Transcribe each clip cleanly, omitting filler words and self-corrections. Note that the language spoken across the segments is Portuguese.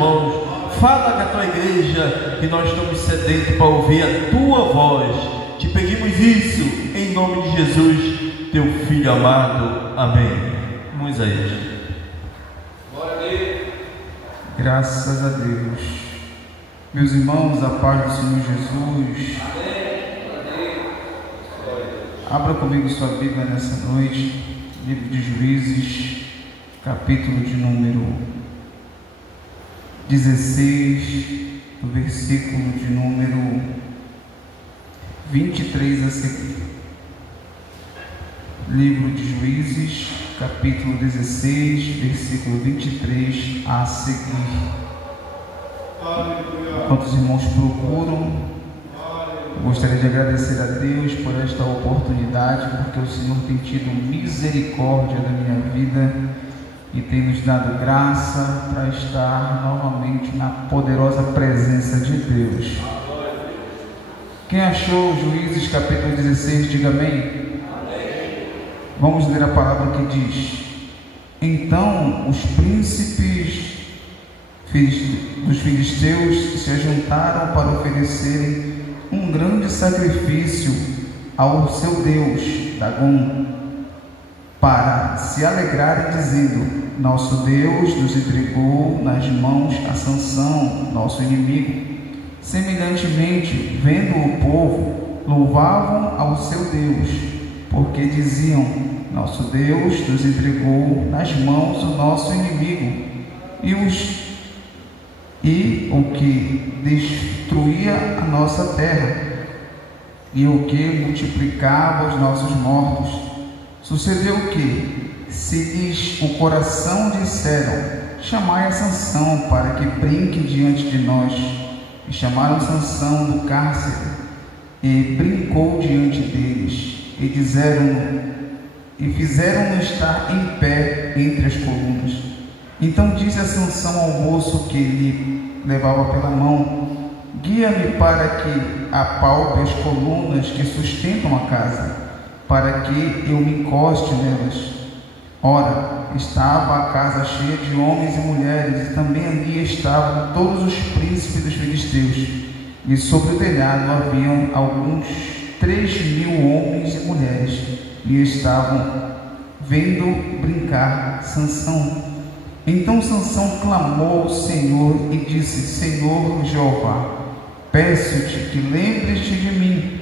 Irmãos, fala com a tua igreja que nós estamos sedentos para ouvir a tua voz. Te pedimos isso em nome de Jesus, teu Filho amado. Amém. Vamos a Ele. Glória a Deus. Graças a Deus. Meus irmãos, a paz do Senhor Jesus. Amém. Abra comigo sua Bíblia nessa noite, livro de Juízes, capítulo de número 16, do versículo de número 23 a seguir. Livro de Juízes, capítulo 16, versículo 23 a seguir. Enquanto os irmãos procuram, eu gostaria de agradecer a Deus por esta oportunidade, porque o Senhor tem tido misericórdia da minha vida e tem nos dado graça para estar novamente na poderosa presença de Deus. Quem achou Juízes capítulo 16, diga amém. Vamos ler a palavra que diz: Então os príncipes dos filisteus se ajuntaram para oferecerem um grande sacrifício ao seu Deus, Dagom, para se alegrarem, dizendo: Nosso Deus nos entregou nas mãos a Sansão, nosso inimigo. Semelhantemente, vendo o povo, louvavam ao seu Deus, porque diziam: Nosso Deus nos entregou nas mãos o nosso inimigo, e o que destruía a nossa terra, e o que multiplicava os nossos mortos. Sucedeu que, se lhes o coração disseram: Chamai a Sansão para que brinque diante de nós, e chamaram Sansão do cárcere, e brincou diante deles, e fizeram-no estar em pé entre as colunas. Então disse a Sansão ao moço que lhe levava pela mão: Guia-me para que apalpe as colunas que sustentam a casa, para que eu me encoste nelas. Ora, estava a casa cheia de homens e mulheres, e também ali estavam todos os príncipes dos filisteus, e sobre o telhado haviam alguns 3.000 homens e mulheres, e estavam vendo brincar Sansão. Então Sansão clamou ao Senhor e disse: Senhor Jeová, peço-te que lembres-te de mim,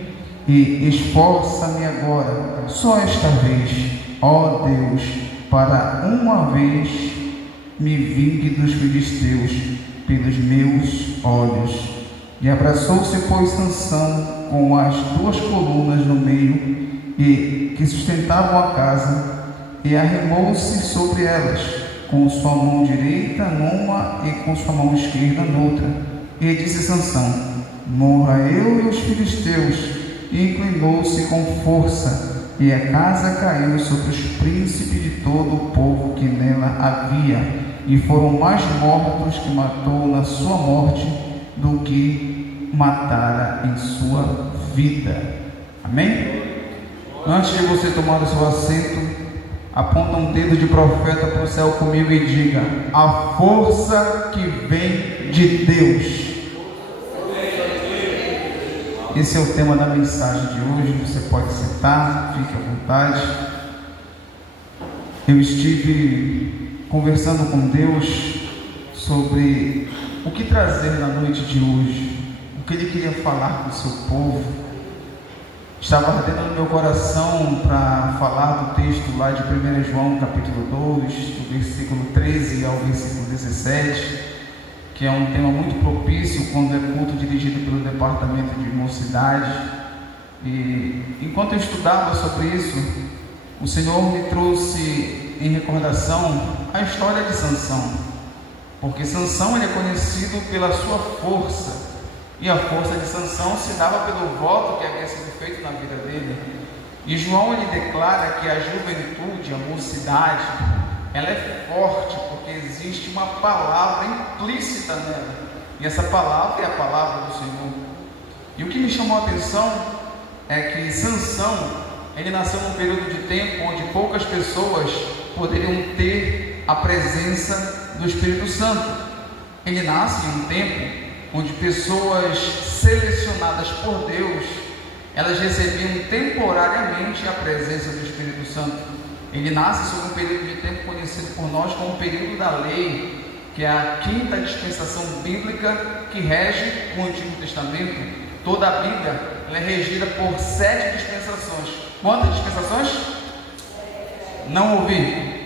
e esforça-me agora, só esta vez, ó Deus, para uma vez me vingue dos filisteus pelos meus olhos. E abraçou-se, pois, Sansão com as duas colunas no meio e que sustentavam a casa, e arrimou-se sobre elas, com sua mão direita numa e com sua mão esquerda noutra. E disse Sansão: Morra eu e os filisteus. E inclinou-se com força, e a casa caiu sobre os príncipes de todo o povo que nela havia, e foram mais mortos que matou na sua morte do que matara em sua vida. Amém? Antes de você tomar o seu assento, aponta um dedo de profeta para o céu comigo e diga: a força que vem de Deus. Esse é o tema da mensagem de hoje. Você pode sentar, fique à vontade. Eu estive conversando com Deus sobre o que trazer na noite de hoje, o que Ele queria falar com o seu povo. Estava ardendo no meu coração para falar do texto lá de 1 João capítulo 2, do versículo 13 ao versículo 17, que é um tema muito propício quando é culto dirigido pelo departamento de mocidade. E enquanto eu estudava sobre isso, o Senhor me trouxe em recordação a história de Sansão, porque Sansão ele é conhecido pela sua força, e a força de Sansão se dava pelo voto que havia sido feito na vida dele. E João ele declara que a juventude, a mocidade, ela é forte porque existe uma palavra implícita nela, e essa palavra é a palavra do Senhor. E o que me chamou a atenção é que Sansão, ele nasceu num período de tempo onde poucas pessoas poderiam ter a presença do Espírito Santo. ele nasce em um tempo onde pessoas selecionadas por Deus, elas recebiam temporariamente a presença do Espírito Santo. Ele nasce sob um período de tempo conhecido por nós como o período da lei, que é a quinta dispensação bíblica que rege o Antigo Testamento. Toda a Bíblia ela é regida por 7 dispensações. Quantas dispensações? Não ouvi.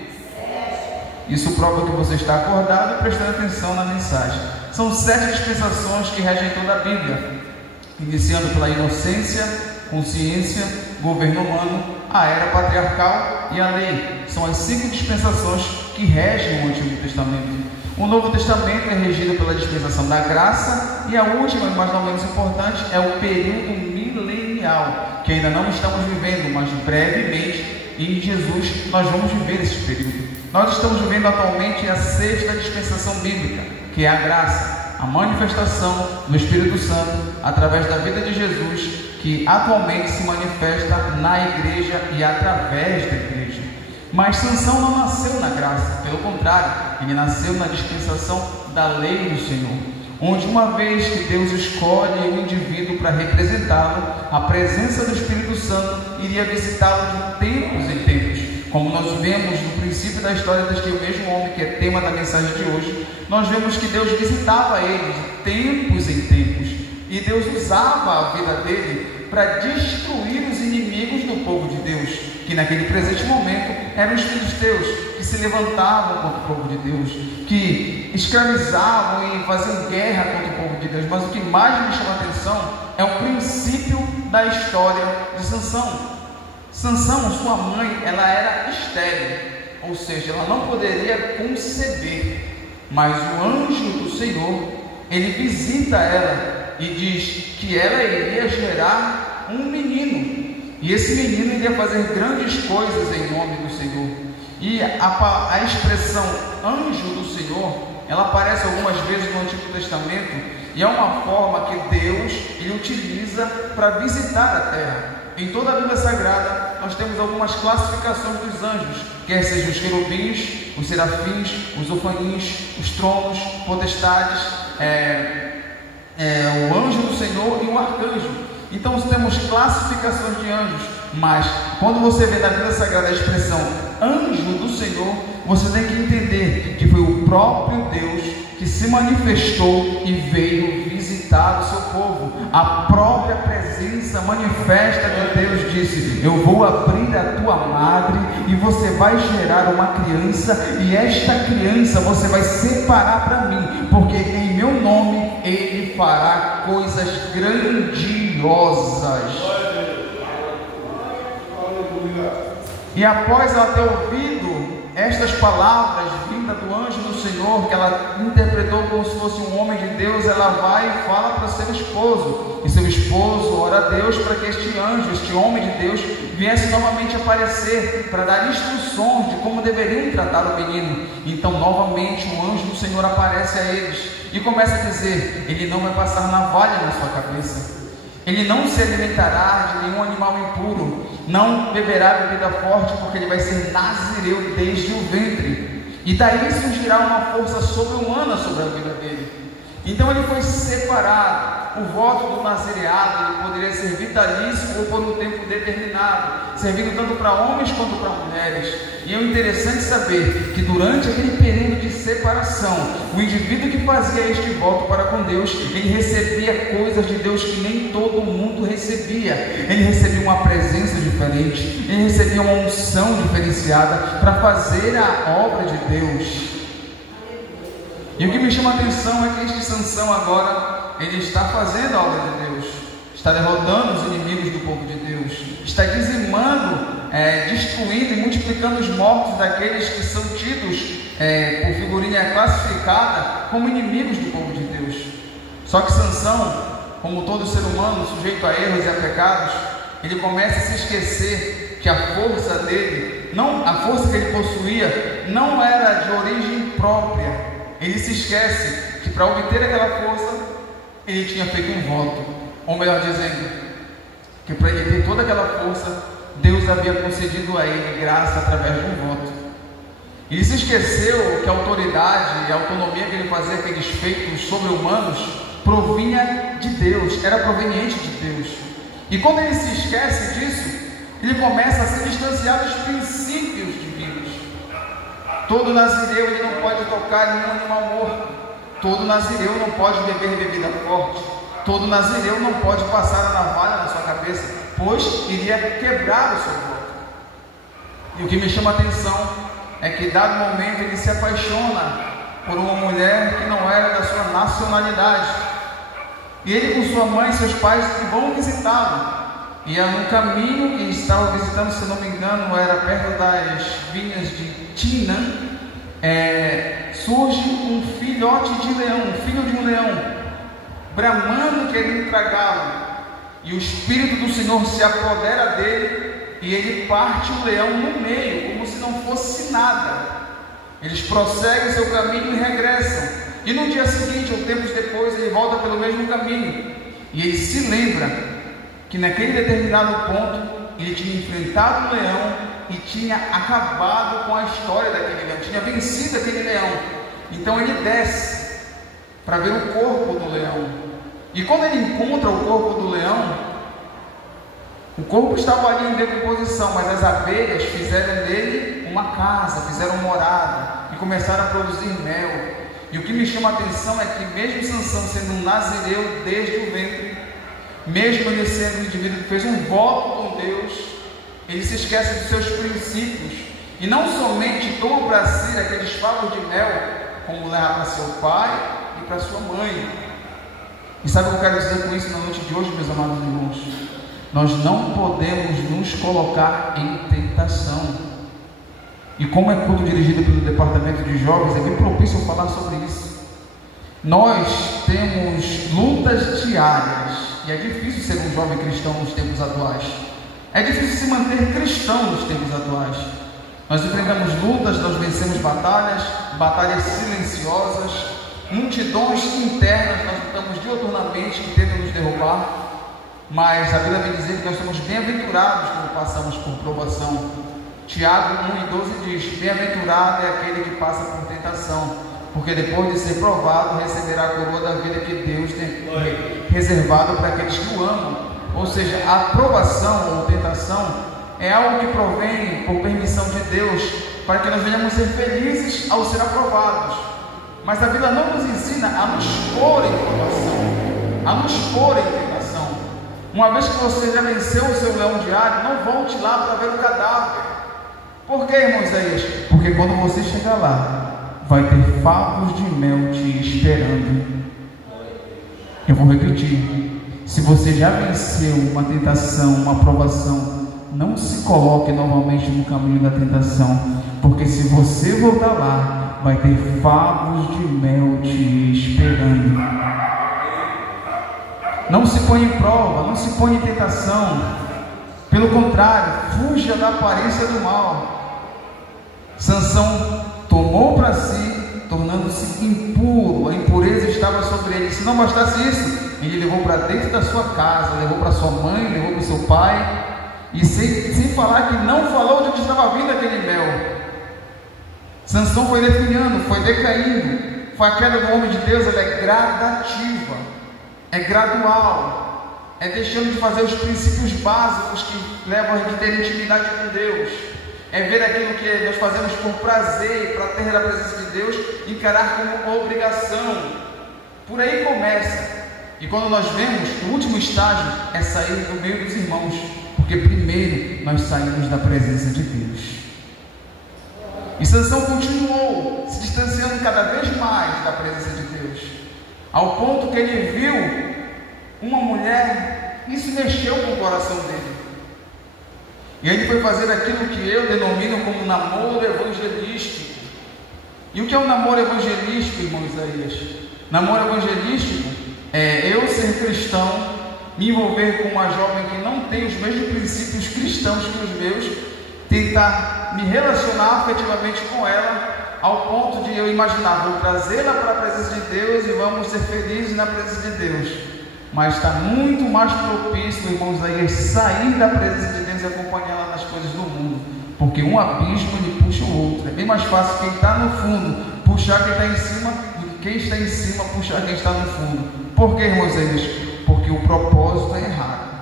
Isso prova que você está acordado e prestando atenção na mensagem. São 7 dispensações que regem toda a Bíblia, iniciando pela inocência, consciência, governo humano, a era patriarcal e a lei. São as 5 dispensações que regem o Antigo Testamento. O Novo Testamento é regido pela dispensação da graça, e a última, mas não menos importante, é o período milenial, que ainda não estamos vivendo, mas brevemente em Jesus nós vamos viver esse período. Nós estamos vivendo atualmente a 6ª dispensação bíblica, que é a graça, a manifestação do Espírito Santo através da vida de Jesus, que atualmente se manifesta na igreja e através da igreja. Mas Sansão não nasceu na graça, pelo contrário, ele nasceu na dispensação da lei do Senhor, onde uma vez que Deus escolhe o indivíduo para representá-lo, a presença do Espírito Santo iria visitá-lo de tempos em tempos. Como nós vemos no princípio da história deste mesmo homem, que é tema da mensagem de hoje, nós vemos que Deus visitava ele de tempos em tempos, e Deus usava a vida dele para destruir os inimigos do povo de Deus, que naquele presente momento eram os filisteus, que se levantavam contra o povo de Deus, que escravizavam e faziam guerra contra o povo de Deus. Mas o que mais me chama a atenção é o princípio da história de Sansão. Sansão, sua mãe, ela era estéril, ou seja, ela não poderia conceber, mas o anjo do Senhor, ele visita ela e diz que ela iria gerar um menino, e esse menino iria fazer grandes coisas em nome do Senhor. E a expressão anjo do Senhor, ela aparece algumas vezes no Antigo Testamento, e é uma forma que Deus ele utiliza para visitar a terra. Em toda a Bíblia Sagrada nós temos algumas classificações dos anjos, quer sejam os querubins, os serafins, os ufanins, os tronos, potestades, o anjo do Senhor e o arcanjo. Então nós temos classificações de anjos, mas quando você vê na Bíblia Sagrada a expressão anjo do Senhor, você tem que entender que foi o próprio Deus que se manifestou e veio visitar o seu povo. A própria presença manifesta de Deus disse: eu vou abrir a tua madre e você vai gerar uma criança, e esta criança você vai separar para mim, porque em meu nome ele fará coisas grandiosas. E após ela ter ouvido estas palavras vindas do anjo do Senhor, que ela interpretou como se fosse um homem de Deus, ela vai e fala para seu esposo, e seu esposo ora a Deus para que este anjo, este homem de Deus, viesse novamente aparecer, para dar instruções de como deveriam tratar o menino. Então novamente o anjo do Senhor aparece a eles e começa a dizer: ele não vai passar navalha na sua cabeça, ele não se alimentará de nenhum animal impuro, não beberá bebida forte, porque ele vai ser nazireu desde o ventre, e daí surgirá uma força sobre-humana sobre a vida dele. Então ele foi separado. O voto do nazireado ele poderia ser vitalício ou por um tempo determinado, servindo tanto para homens quanto para mulheres. E é interessante saber que durante aquele período de separação, o indivíduo que fazia este voto para com Deus, ele recebia coisas de Deus que nem todo mundo recebia. Ele recebia uma presença diferente, ele recebia uma unção diferenciada para fazer a obra de Deus. E o que me chama a atenção é que este Sansão agora, ele está fazendo a obra de Deus, está derrotando os inimigos do povo de Deus, está dizimando, destruindo e multiplicando os mortos daqueles que são tidos, por figurinha classificada, como inimigos do povo de Deus. Só que Sansão, como todo ser humano, sujeito a erros e a pecados, ele começa a se esquecer que a força dele, a força que ele possuía, não era de origem própria. Ele se esquece que para obter aquela força, ele tinha feito um voto, ou melhor dizendo, que para ele ter toda aquela força, Deus havia concedido a ele graça através de um voto. Ele se esqueceu que a autoridade e a autonomia que ele fazia aqueles feitos sobre-humanos provinha de Deus, era proveniente de Deus. E quando ele se esquece disso, ele começa a se distanciar dos princípios divinos. Todo nazireu ele não pode tocar nenhum animal morto. Todo nazireu não pode beber bebida forte. Todo nazireu não pode passar a navalha na sua cabeça, pois iria quebrar o seu corpo. E o que me chama a atenção é que, dado momento, ele se apaixona por uma mulher que não era da sua nacionalidade. E ele, com sua mãe e seus pais, vão visitá-lo. E no caminho que estava visitando, se não me engano, era perto das vinhas de Tina, surge um filhote de leão, um filho de um leão, bramando, querendo tragá-lo. E o Espírito do Senhor se apodera dele e ele parte o leão no meio, como se não fosse nada. Eles prosseguem seu caminho e regressam. E no dia seguinte, ou tempos depois, ele volta pelo mesmo caminho. E ele se lembra que naquele determinado ponto ele tinha enfrentado o leão e tinha acabado com a história daquele leão, tinha vencido aquele leão. Então ele desce para ver o corpo do leão. E quando ele encontra o corpo do leão, o corpo estava ali em decomposição, mas as abelhas fizeram dele uma casa, fizeram morada e começaram a produzir mel. E o que me chama a atenção é que, mesmo Sansão sendo um nazireu desde o ventre, mesmo ele sendo um indivíduo que fez um voto com Deus, ele se esquece dos seus princípios e não somente toma para si aqueles favos de mel, como levar para seu pai e para sua mãe. E sabe o que eu quero dizer com isso na noite de hoje, meus amados irmãos? Nós não podemos nos colocar em tentação. E como é culto dirigido pelo departamento de jovens, é bem propício eu falar sobre isso. Nós temos lutas diárias, e é difícil ser um jovem cristão nos tempos atuais. É difícil se manter cristão nos tempos atuais. Nós enfrentamos lutas, nós vencemos batalhas silenciosas, multidões internas, nós lutamos diuturnamente que tentam nos derrubar. Mas a Bíblia vem dizer que nós somos bem-aventurados quando passamos por provação. Tiago 1:12 diz: bem-aventurado é aquele que passa por tentação, porque depois de ser provado, receberá a coroa da vida que Deus tem reservado para aqueles que o amam. Ou seja, a provação ou tentação é algo que provém por permissão de Deus, para que nós venhamos ser felizes ao ser aprovados. Mas a Bíblia não nos ensina a nos pôr em provação, a nos pôr em tentação. Uma vez que você já venceu o seu leão diário, não volte lá para ver o cadáver. Por que, irmão Isaías? Porque quando você chegar lá, vai ter favos de mel te esperando. Eu vou repetir: se você já venceu uma tentação, uma provação, não se coloque novamente no caminho da tentação, porque se você voltar lá, vai ter favos de mel te esperando. Não se põe em prova, não se põe em tentação. Pelo contrário, fuja da aparência do mal. Sansão tomou para si, tornando-se impuro. A impureza estava sobre ele. Se não bastasse isso, ele levou para dentro da sua casa, levou para sua mãe, levou para o seu pai. E sem falar que não falou de onde estava vindo aquele mel. Sansão foi definhando, foi decaindo. Foi a queda do homem de Deus, ela é gradativa, é gradual, é deixando de fazer os princípios básicos que levam a gente a ter intimidade com Deus, é ver aquilo que nós fazemos por prazer, para ter a presença de Deus, encarar como obrigação. Por aí começa. E quando nós vemos, o último estágio é sair do meio dos irmãos, porque primeiro nós saímos da presença de Deus. E Sansão continuou se distanciando cada vez mais da presença de Deus, ao ponto que ele viu uma mulher, isso mexeu com o coração dele. E ele foi fazer aquilo que eu denomino como namoro evangelístico. E o que é um namoro evangelístico, irmão Isaías? Namoro evangelístico é eu ser cristão, me envolver com uma jovem que não tem os mesmos princípios cristãos que os meus, tentar me relacionar afetivamente com ela, ao ponto de eu imaginar, vou trazê-la para a presença de Deus e vamos ser felizes na presença de Deus. Mas está muito mais propício, irmãos, a sair da presença de Deus e acompanhá-la nas coisas do mundo. porque um abismo ele puxa o outro. É bem mais fácil quem está no fundo puxar quem está em cima do que quem está em cima puxar quem está no fundo. Por que, irmãos? Porque o propósito é errado.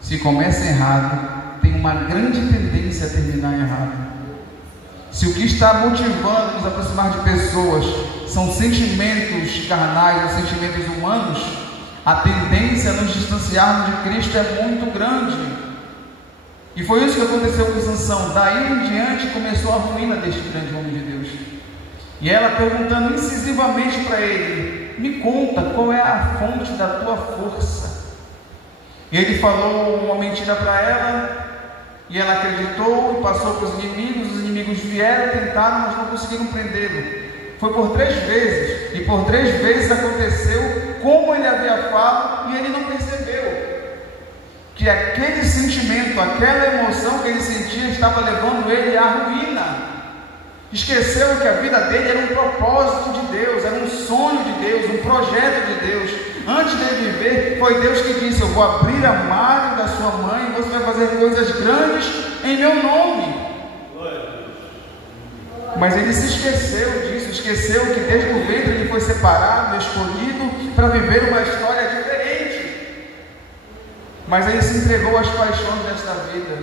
Se começa errado, tem uma grande tendência a terminar errado. Se o que está motivando nos aproximar de pessoas são sentimentos carnais ou sentimentos humanos, a tendência a nos distanciarmos de Cristo é muito grande. E foi isso que aconteceu com Sansão. Daí em diante começou a ruína deste grande homem de Deus. E ela perguntando incisivamente para ele: me conta, qual é a fonte da tua força? E ele falou uma mentira para ela, e ela acreditou e passou para os inimigos vieram, tentaram, mas não conseguiram prendê-lo. Foi por 3 vezes, e por 3 vezes aconteceu como ele havia falado, e ele não percebeu que aquele sentimento, aquela emoção que ele sentia estava levando ele à ruína. Esqueceu que a vida dele era um propósito de Deus, era um sonho de Deus, um projeto de Deus. Antes dele viver, foi Deus que disse: eu vou abrir a margem da sua mãe, e você vai fazer coisas grandes em meu nome. Mas ele se esqueceu disso, esqueceu que desde o ventre ele foi separado, escolhido para viver uma história diferente. Mas ele se entregou às paixões desta vida,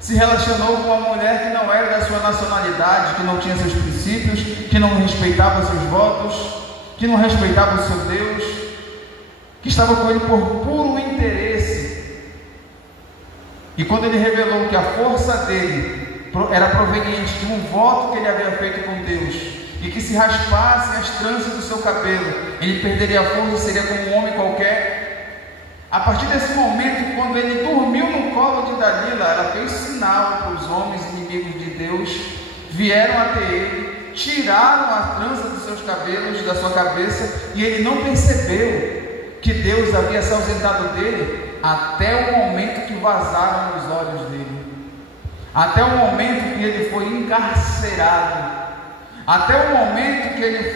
se relacionou com uma mulher que não era da sua nacionalidade, que não tinha seus princípios, que não respeitava seus votos, que não respeitava o seu Deus, que estava com ele por puro interesse. E quando ele revelou que a força dele era proveniente de um voto que ele havia feito com Deus, e que se raspassem as tranças do seu cabelo, ele perderia a força e seria como um homem qualquer. A partir desse momento, quando ele dormiu no colo de Dalila, ela fez sinal para os homens inimigos de Deus, vieram até ele, tiraram a trança dos seus cabelos, da sua cabeça, e ele não percebeu que Deus havia se ausentado dele até o momento que vazaram os olhos dele, até o momento que ele foi encarcerado, até o momento que ele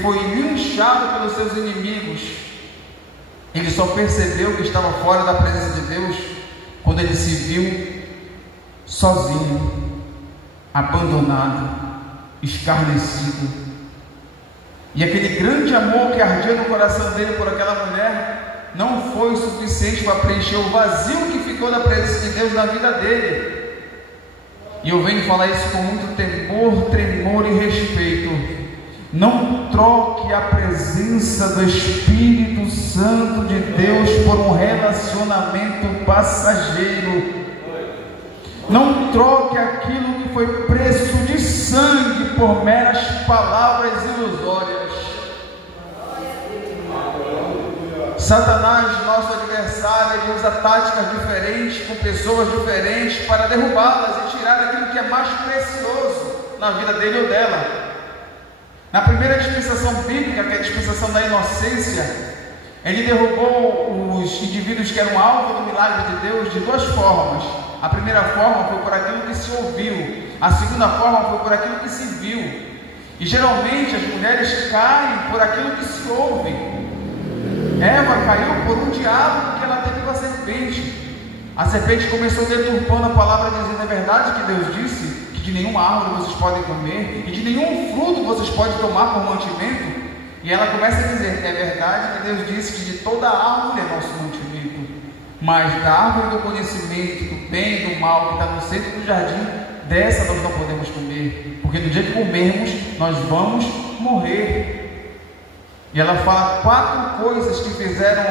foi linchado pelos seus inimigos. Ele só percebeu que estava fora da presença de Deus quando ele se viu sozinho, abandonado, escarnecido. E aquele grande amor que ardia no coração dele por aquela mulher não foi suficiente para preencher o vazio que ficou da presença de Deus na vida dele. E eu venho falar isso com muito temor, tremor e respeito. Não troque a presença do Espírito Santo de Deus por um relacionamento passageiro. Não troque aquilo que foi preço de sangue por meras palavras ilusórias. Satanás, nosso adversário, ele usa táticas diferentes, com pessoas diferentes, para derrubá-las e tirar aquilo que é mais precioso na vida dele ou dela. Na primeira dispensação bíblica, que é a dispensação da inocência, ele derrubou os indivíduos que eram alvo do milagre de Deus de 2 formas. A primeira forma foi por aquilo que se ouviu, a segunda forma foi por aquilo que se viu. E geralmente as mulheres caem por aquilo que se ouve. Eva caiu por um diabo que ela teve com a serpente. A serpente começou deturpando a palavra, dizendo: é verdade que Deus disse que de nenhuma árvore vocês podem comer e de nenhum fruto vocês podem tomar por mantimento. E ela começa a dizer: é verdade que Deus disse que de toda árvore é nosso mantimento, mas da árvore do conhecimento, do bem e do mal, que está no centro do jardim, dessa nós não podemos comer, porque no dia que comermos nós vamos morrer. E ela fala 4 coisas que fizeram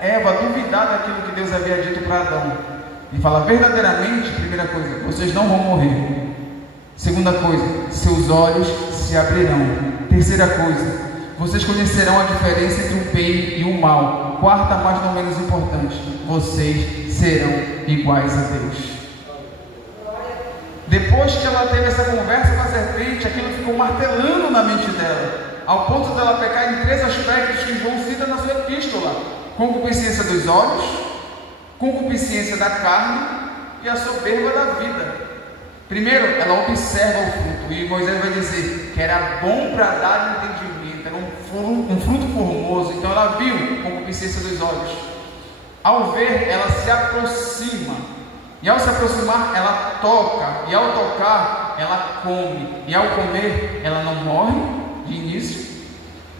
Eva duvidar daquilo que Deus havia dito para Adão. E fala: verdadeiramente, primeira coisa, vocês não vão morrer. Segunda coisa, seus olhos se abrirão. Terceira coisa, vocês conhecerão a diferença entre o bem e o mal. Quarta, mas não menos importante, vocês serão iguais a Deus. Depois que ela teve essa conversa com a serpente, aquilo ficou martelando na mente dela, ao ponto dela pecar em 3 aspectos que João cita na sua epístola: concupiscência dos olhos, concupiscência da carne e a soberba da vida. Primeiro, ela observa o fruto, e Moisés vai dizer que era bom para dar entendimento, era um fruto formoso. Então ela viu concupiscência dos olhos. Ao ver, ela se aproxima E ao se aproximar, ela toca, e ao tocar, ela come, e ao comer, ela não morre de início,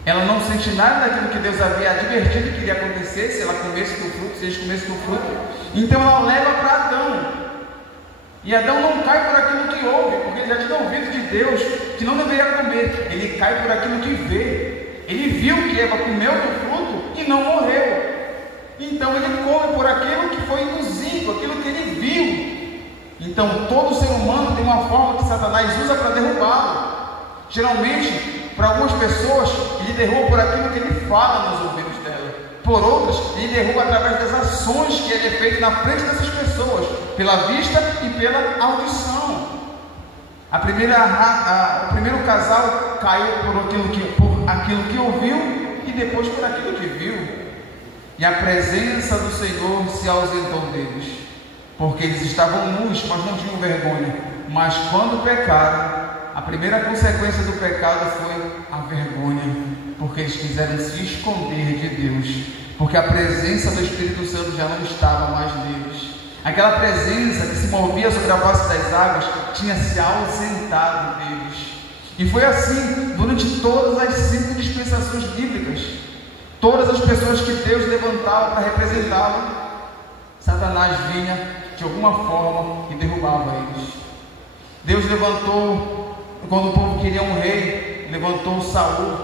ela não sente nada daquilo que Deus havia advertido que iria acontecer se ela comesse do fruto, se eles comessem do fruto. Então ela leva para Adão, e Adão não cai por aquilo que ouve, porque ele já tinha ouvido de Deus que não deveria comer, ele cai por aquilo que vê. Ele viu que Eva comeu do fruto e não morreu. Então ele come por aquilo que foi induzido, aquilo que ele viu. Então todo ser humano tem uma forma que Satanás usa para derrubá-lo. Geralmente, para algumas pessoas, ele derruba por aquilo que ele fala nos ouvidos dela. Por outras, ele derruba através das ações que ele é feito na frente dessas pessoas, pela vista e pela audição. O primeiro casal caiu por aquilo que ouviu e depois por aquilo que viu. E a presença do Senhor se ausentou deles, porque eles estavam nus, mas não tinham vergonha. Mas quando pecaram, a primeira consequência do pecado foi a vergonha, porque eles quiseram se esconder de Deus, porque a presença do Espírito Santo já não estava mais neles. Aquela presença que se movia sobre a face das águas tinha se ausentado deles. E foi assim durante todas as 5 dispensações bíblicas. Todas as pessoas que Deus levantava para representá-lo, Satanás vinha de alguma forma e derrubava eles. Deus levantou, quando o povo queria um rei, levantou Saul,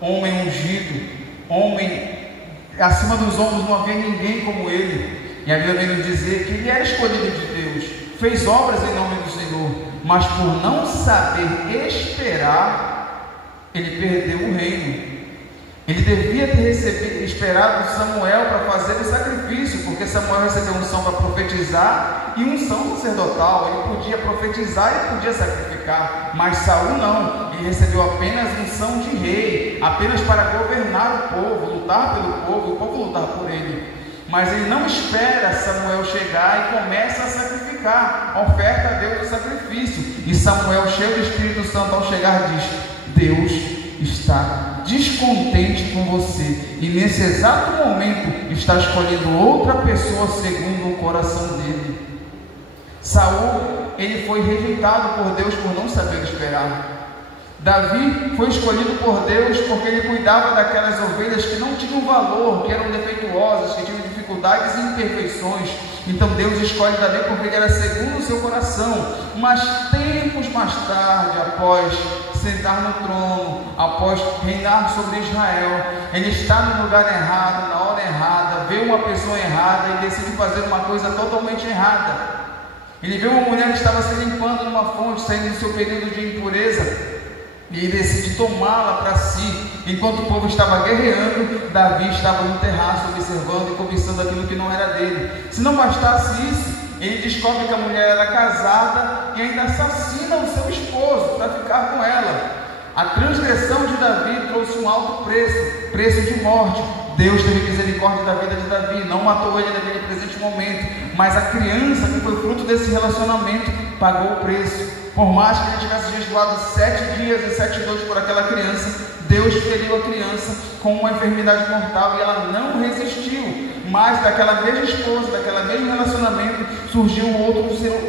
homem ungido, homem, acima dos ombros não havia ninguém como ele. E a Bíblia vem nos dizer que ele era escolhido de Deus, fez obras em nome do Senhor, mas por não saber esperar, ele perdeu o reino. Ele devia ter esperado Samuel para fazer o sacrifício, porque Samuel recebeu unção para profetizar e unção sacerdotal. Ele podia profetizar e podia sacrificar, mas Saul não. Ele recebeu apenas unção de rei, apenas para governar o povo, lutar pelo povo, o povo lutar por ele. Mas ele não espera Samuel chegar e começa a sacrificar, oferta a Deus o sacrifício. E Samuel, cheio do Espírito Santo, ao chegar diz: Deus está descontente com você, e nesse exato momento está escolhendo outra pessoa segundo o coração dele. Saul, ele foi rejeitado por Deus por não saber esperar. Davi foi escolhido por Deus porque ele cuidava daquelas ovelhas que não tinham valor, que eram defeituosas, que tinham dificuldades e imperfeições. Então Deus escolhe Davi porque ele era segundo o seu coração. Mas tempos mais tarde, após sentar no trono, após reinar sobre Israel, ele está no lugar errado, na hora errada, vê uma pessoa errada e decide fazer uma coisa totalmente errada. Ele vê uma mulher que estava se limpando numa fonte, saindo do seu período de impureza, e ele decide tomá-la para si. Enquanto o povo estava guerreando, Davi estava no terraço observando e cobiçando aquilo que não era dele. Se não bastasse isso, ele descobre que a mulher era casada e ainda assassina o seu esposo para ficar com ela. A transgressão de Davi trouxe um alto preço de morte. Deus teve misericórdia da vida de Davi, não matou ele naquele presente momento, mas a criança que foi fruto desse relacionamento pagou o preço. Por mais que ele tivesse jejuado 7 dias e 7 noites por aquela criança, Deus feriu a criança com uma enfermidade mortal e ela não resistiu. Mas daquela mesma esposa, daquele mesmo relacionamento, surgiu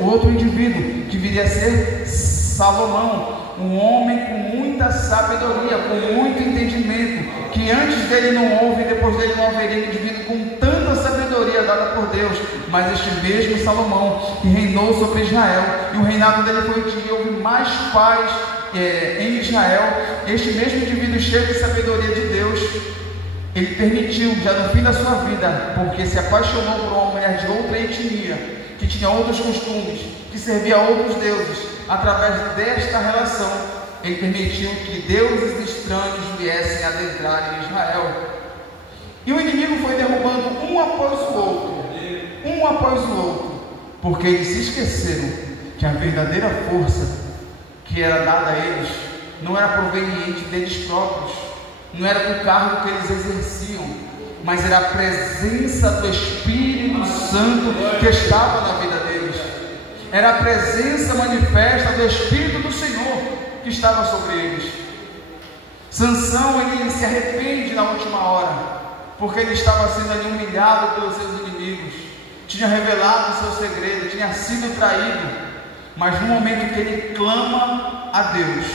outro indivíduo, que viria a ser Salomão, um homem com muita sabedoria, com muito entendimento, que antes dele não houve e depois dele não haveria um indivíduo com tanta sabedoria dada por Deus. Mas este mesmo Salomão, que reinou sobre Israel, e o reinado dele foi que houve mais paz em Israel, este mesmo indivíduo cheio de sabedoria de Deus, ele permitiu, já no fim da sua vida, porque se apaixonou por uma mulher de outra etnia, que tinha outros costumes, que servia a outros deuses, através desta relação, ele permitiu que deuses estranhos viessem adentrar em Israel. E o inimigo foi derrubando um após o outro, porque eles se esqueceram que a verdadeira força que era dada a eles não era proveniente deles próprios, não era do cargo que eles exerciam, mas era a presença do Espírito Santo que estava na vida deles. Era a presença manifesta do Espírito do Senhor que estava sobre eles. Sansão, ele se arrepende na última hora, porque ele estava sendo ali humilhado pelos seus inimigos. tinha revelado o seu segredo, tinha sido traído, mas no momento que ele clama a Deus,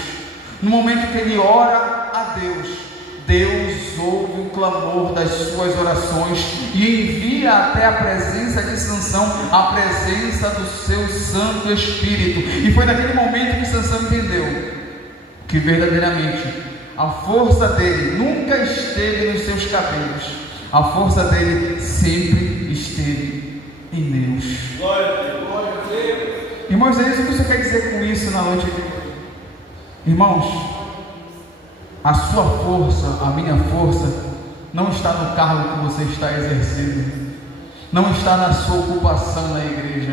no momento que ele ora a Deus, Deus ouve o clamor das suas orações e envia até a presença de Sansão, a presença do seu Santo Espírito. E foi naquele momento que Sansão entendeu que verdadeiramente a força dele nunca esteve nos seus cabelos, a força dele sempre esteve em Deus. Irmãos, é isso que você quer dizer com isso na noite de hoje? Irmãos, a sua força, a minha força, não está no cargo que você está exercendo, não está na sua ocupação na igreja,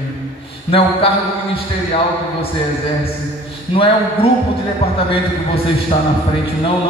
não é o cargo ministerial que você exerce, não é o grupo de departamento que você está na frente, não.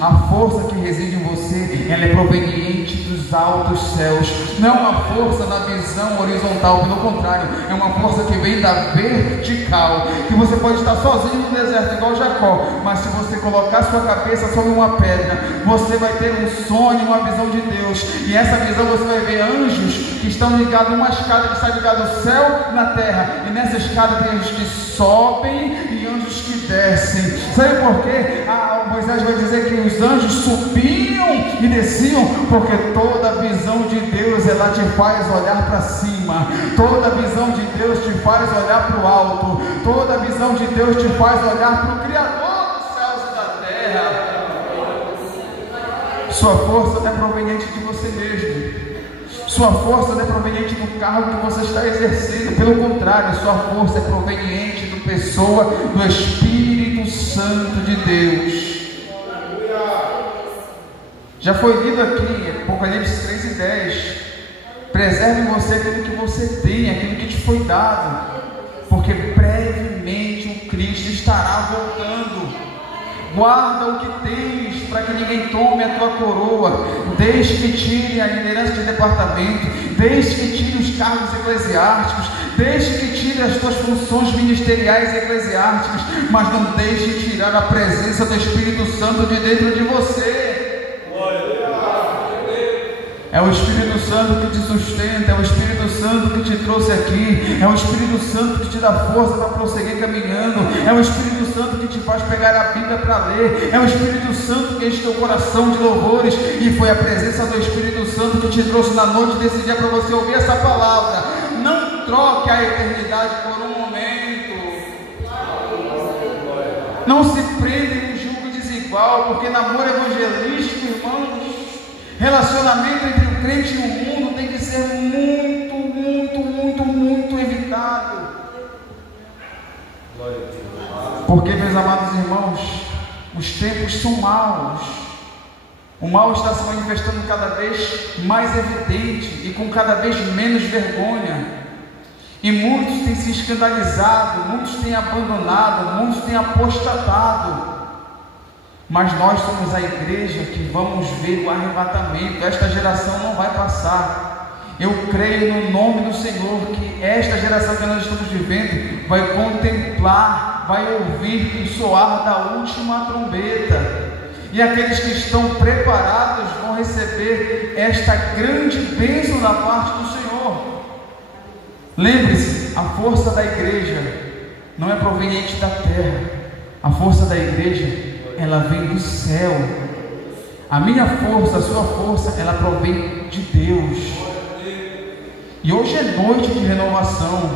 A força que reside em você, ela é proveniente dos altos céus, não é uma força na visão horizontal, pelo contrário, é uma força que vem da vertical, que você pode estar sozinho no deserto igual Jacó, mas se você colocar sua cabeça sobre uma pedra, você vai ter um sonho, uma visão de Deus, e essa visão você vai ver anjos que estão ligados numa escada que está ligada do céu na terra, e nessa escada tem anjos que sobem e anjos que descem. Sabe por quê? Moisés vai dizer que os anjos subiam e desciam, porque toda a visão de Deus, ela te faz olhar para cima, toda a visão de Deus te faz olhar para o alto, toda a visão de Deus te faz olhar para o Criador dos céus e da terra. Sua força é proveniente de você mesmo, sua força não é proveniente do cargo que você está exercendo, pelo contrário, sua força é proveniente da pessoa do Espírito Santo de Deus. Já foi lido aqui, Apocalipse 3:10, preserve em você aquilo que você tem, aquilo que te foi dado, porque brevemente o Cristo estará voltando. Guarda o que tens, para que ninguém tome a tua coroa. Deixe que tire a liderança de departamento, deixe que tire os cargos eclesiásticos, deixe que tire as tuas funções ministeriais e eclesiásticas, mas não deixe tirar a presença do Espírito Santo de dentro de você. É o Espírito Santo que te sustenta, é o Espírito Santo que te trouxe aqui, é o Espírito Santo que te dá força para prosseguir caminhando, é o Espírito Santo que te faz pegar a Bíblia para ler, é o Espírito Santo que enche teu coração de louvores, e foi a presença do Espírito Santo que te trouxe na noite desse dia para você ouvir essa palavra. Não troque a eternidade por um momento, não se prenda em um julgo desigual, porque namoro evangelístico, irmãos, relacionamento entre o crente e o mundo tem que ser muito evitado. Porque, meus amados irmãos, os tempos são maus. O mal está se manifestando cada vez mais evidente e com cada vez menos vergonha. E muitos têm se escandalizado, muitos têm abandonado, muitos têm apostatado. Mas nós somos a igreja que vamos ver o arrebatamento. Esta geração não vai passar. Eu creio no nome do Senhor que esta geração que nós estamos vivendo vai contemplar, vai ouvir o soar da última trombeta. E aqueles que estão preparados vão receber esta grande bênção da parte do Senhor. Lembre-se, a força da igreja não é proveniente da terra. A força da igreja, ela vem do céu. A minha força, a sua força, ela provém de Deus. E hoje é noite de renovação,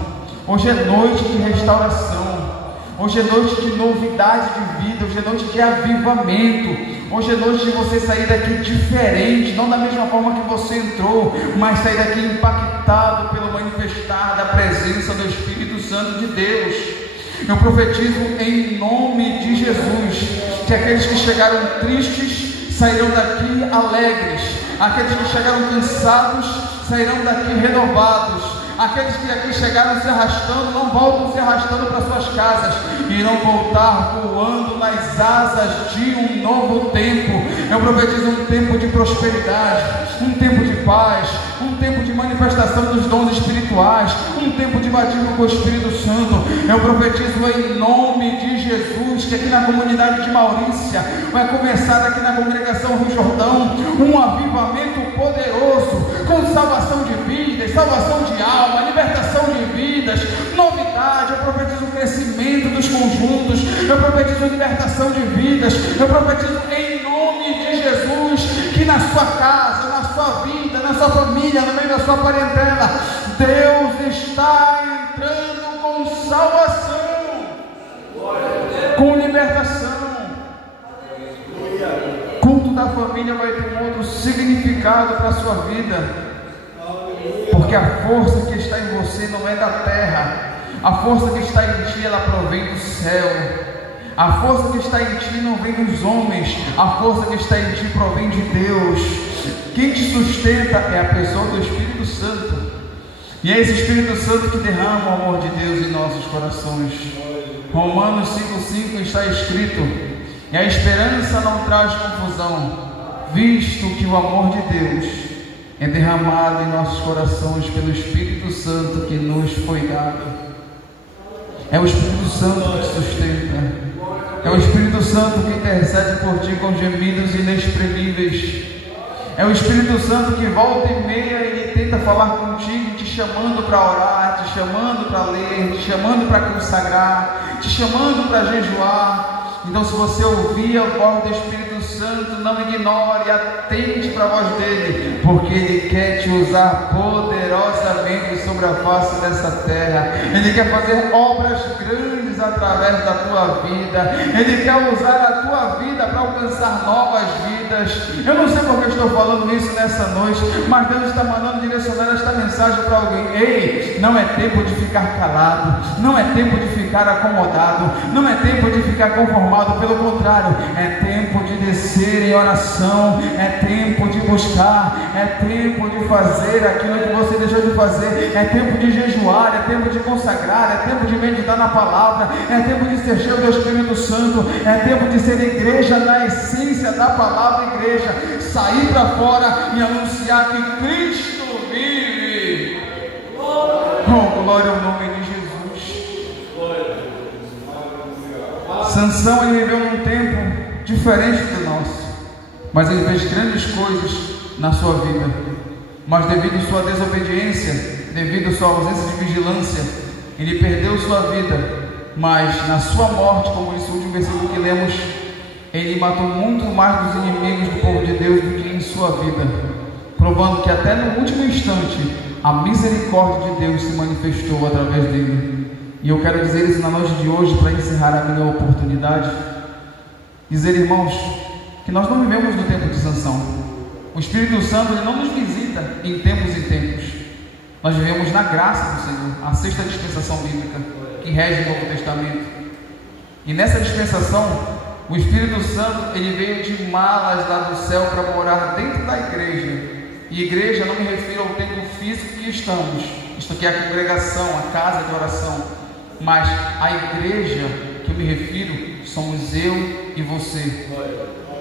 hoje é noite de restauração, hoje é noite de novidade de vida, hoje é noite de avivamento, hoje é noite de você sair daqui diferente, não da mesma forma que você entrou, mas sair daqui impactado pelo manifestar da presença do Espírito Santo de Deus. Eu profetizo em nome de Jesus que aqueles que chegaram tristes sairão daqui alegres, aqueles que chegaram cansados sairão daqui renovados, aqueles que aqui chegaram se arrastando não voltam se arrastando para suas casas, irão voltar voando nas asas de um novo tempo. Eu profetizo um tempo de prosperidade, um tempo de paz, um tempo de manifestação dos dons espirituais, um tempo de batismo com o Espírito Santo. Eu profetizo em nome de Jesus que aqui na comunidade de Maurícia vai começar aqui na congregação Rio Jordão um avivamento poderoso, com salvação de vidas, salvação de alma, libertação de vidas, novidade. Eu profetizo o crescimento dos conjuntos, eu profetizo a libertação de vidas, eu profetizo em nome de Jesus que na sua casa, na sua vida, na sua família, no meio da sua parentela, Deus está entrando com salvação, com libertação. Culto da família vai ter um outro significado para a sua vida, porque a força que está em você não é da terra, a força que está em ti, ela provém do céu. A força que está em ti não vem dos homens, a força que está em ti provém de Deus. Quem te sustenta é a pessoa do Espírito Santo, e é esse Espírito Santo que derrama o amor de Deus em nossos corações. Romanos 5,5 está escrito: e a esperança não traz confusão, visto que o amor de Deus é derramado em nossos corações pelo Espírito Santo que nos foi dado. É o Espírito Santo que te sustenta, é o Espírito Santo que intercede por ti com gemidos inexprimíveis. É o Espírito Santo que volta e meia ele tenta falar contigo, te chamando para orar, te chamando para ler, te chamando para consagrar, te chamando para jejuar. Então, se você ouvir a voz do Espírito Santo, não ignore, atente para a voz dele, porque ele quer te usar poderosamente sobre a face dessa terra. Ele quer fazer obras grandes através da tua vida. Ele quer usar a tua vida para alcançar novas vidas. Eu não sei porque eu estou falando isso nessa noite, mas Deus está mandando direcionar esta mensagem para alguém. Ei, não é tempo de ficar calado, não é tempo de ficar acomodado, não é tempo de ficar conformado. Pelo contrário, é tempo de descer em oração, é tempo de buscar, é tempo de fazer aquilo que você deixou de fazer, é tempo de jejuar, é tempo de consagrar, é tempo de meditar na palavra, é tempo de ser cheio do Espírito Santo, é tempo de ser igreja na essência da palavra igreja, sair para fora e anunciar que Cristo vive. Oh, glória ao nome de Jesus. Sansão, ele viveu num tempo diferente do nosso, mas ele fez grandes coisas na sua vida, mas devido à sua desobediência, devido à sua ausência de vigilância, ele perdeu sua vida. Mas na sua morte, como esse último versículo que lemos, ele matou muito mais dos inimigos do povo de Deus do que em sua vida, provando que até no último instante a misericórdia de Deus se manifestou através dele. E eu quero dizer isso na noite de hoje, para encerrar a minha oportunidade, dizer, irmãos, que nós não vivemos no tempo de Sansão. O Espírito Santo ele não nos visita em tempos. Nós vivemos na graça do Senhor, a sexta dispensação bíblica que rege o Novo Testamento. E nessa dispensação, o Espírito Santo ele veio de malas lá do céu para morar dentro da igreja. E igreja não me refiro ao templo físico que estamos, isto aqui é a congregação, a casa de oração. Mas a igreja que eu me refiro somos eu e você.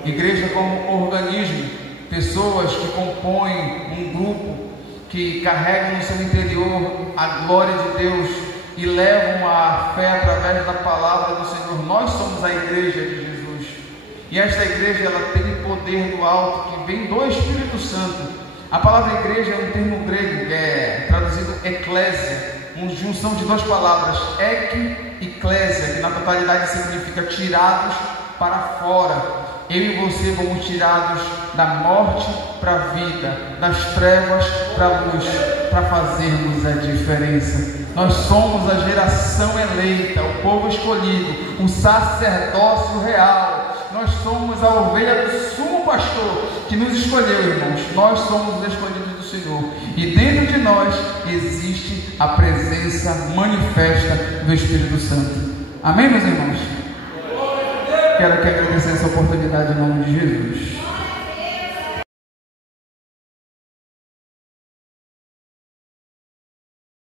Igreja como organismo, pessoas que compõem um grupo, que carregam no seu interior a glória de Deus e levam a fé através da palavra do Senhor. Nós somos a igreja de Jesus. E esta igreja ela tem poder do alto que vem do Espírito Santo. A palavra igreja é um termo grego que é traduzido eclésia, uma junção de duas palavras, ek e clésia, que na totalidade significa tirados para fora. Eu e você fomos tirados da morte para a vida, das trevas para a luz, para fazermos a diferença. Nós somos a geração eleita, o povo escolhido, o sacerdócio real. Nós somos a ovelha do sumo pastor que nos escolheu, irmãos. Nós somos os escolhidos do Senhor. E dentro de nós existe a presença manifesta do Espírito Santo. Amém, meus irmãos? Quero agradecer essa oportunidade em nome de Jesus.